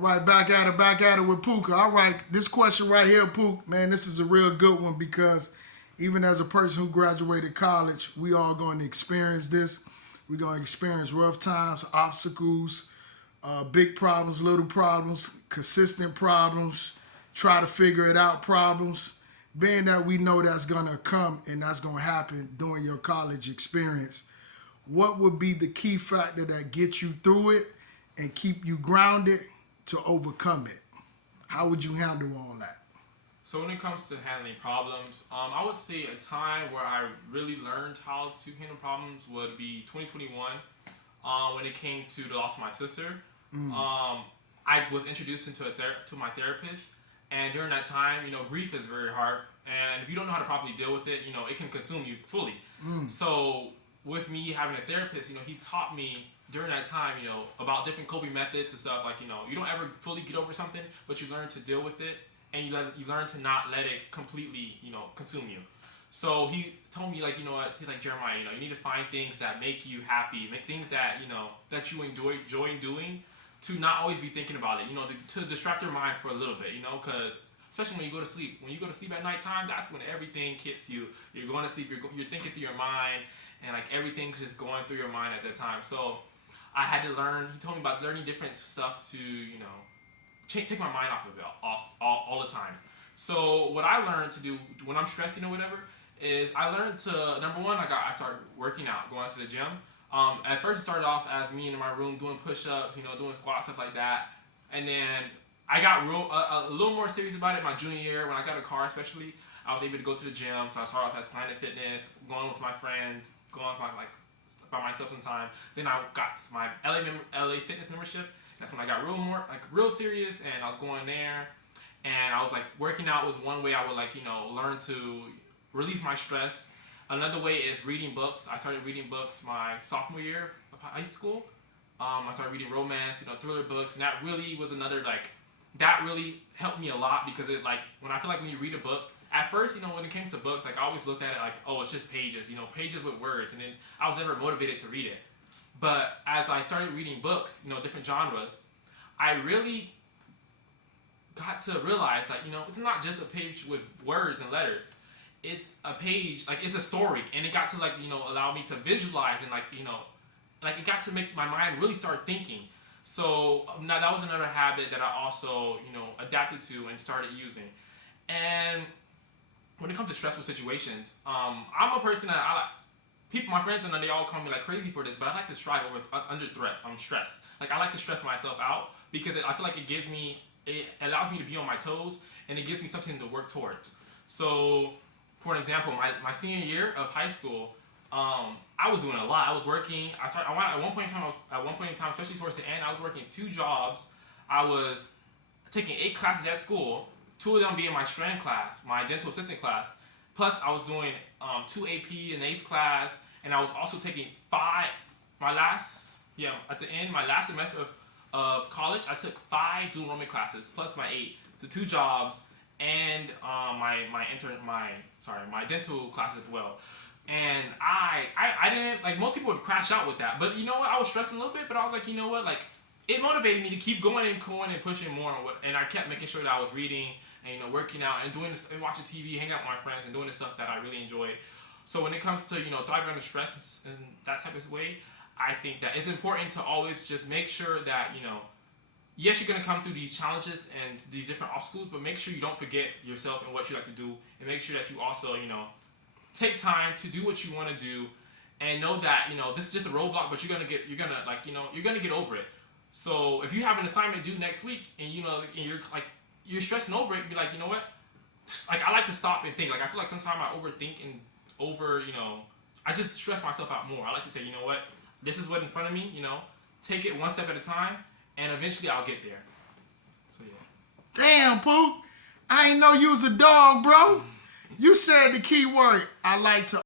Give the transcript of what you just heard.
right, back at it with Puka. All right, this question right here, Pook, man, this is a real good one because even as a person who graduated college, we all going to experience this. We're going to experience rough times, obstacles, big problems, little problems, consistent problems, try to figure it out problems. Being that we know that's going to come and that's going to happen during your college experience, what would be the key factor that gets you through it and keep you grounded to overcome it? How would you handle all that? So when it comes to handling problems, I would say a time where I really learned how to handle problems would be 2021, when it came to the loss of my sister. I was introduced to my therapist, and during that time, grief is very hard, and if you don't know how to properly deal with it, it can consume you fully. So with me having a therapist, he taught me during that time, about different coping methods and stuff. Like, you don't ever fully get over something, but you learn to deal with it, and you learn to not let it completely, consume you. So he told me, like, you know what? He's like, Jeremiah, you need to find things that make you happy, make things that that you enjoy doing, to not always be thinking about it, to distract your mind for a little bit, because especially when you go to sleep. When you go to sleep at nighttime, that's when everything hits you. You're going to sleep, you're thinking through your mind, and like everything's just going through your mind at that time. So I had to learn. He told me about learning different stuff to, take my mind off of it all the time. So what I learned to do when I'm stressing or whatever is I learned to, number one, I started working out, going to the gym. At first it started off as me in my room doing push-ups, doing squats, stuff like that. And then I got a little more serious about it my junior year when I got a car, especially. I was able to go to the gym, so I started off as Planet Fitness, going with my friends, going with by myself sometime. Then I got my LA Fitness membership. That's when I got real serious, and I was going there, and I was like, working out was one way I would learn to release my stress. Another way is reading books. I started reading books my sophomore year of high school. I started reading romance, thriller books, and that really was that really helped me a lot because when I feel like when you read a book, at first, when it came to books, I always looked at it like, oh, it's just pages, pages with words, and then I was never motivated to read it. But as I started reading books, different genres, I really got to realize that, it's not just a page with words and letters. It's a page, it's a story, and it got to allow me to visualize and it got to make my mind really start thinking. So now that was another habit that I also adapted to and started using. And when it comes to stressful situations, I'm a person that my friends and they all call me crazy for this, but I like to strive under threat. I'm stressed. I like to stress myself out because I feel like it allows me to be on my toes, and it gives me something to work towards. So, for an example, my senior year of high school, I was doing a lot. I was working. At one point in time, especially towards the end, I was working 2 jobs. I was taking 8 classes at school. 2 of them being my strand class, my dental assistant class. Plus, I was doing 2 AP and ACE class, and I was also taking 5. My last semester of college, I took 5 dual enrollment classes plus my 8, the 2 jobs, and my dental class as well. And I didn't, most people would crash out with that, but you know what? I was stressing a little bit, but I was like, you know what? It motivated me to keep going and pushing more, and I kept making sure that I was reading and working out and doing this, and watching TV, hanging out with my friends, and doing the stuff that I really enjoyed. So when it comes to thriving under stress in that type of way, I think that it's important to always just make sure that yes, you're gonna come through these challenges and these different obstacles, but make sure you don't forget yourself and what you like to do, and make sure that you also take time to do what you want to do, and know that this is just a roadblock, but you're gonna get over it. So if you have an assignment due next week, and and you're stressing over it, be like, you know what? I like to stop and think. I feel like sometimes I overthink and I just stress myself out more. I like to say, you know what? This is what's in front of me. Take it one step at a time, and eventually I'll get there. So yeah. Damn, Pook. I ain't know you was a dog, bro. You said the key word. I like to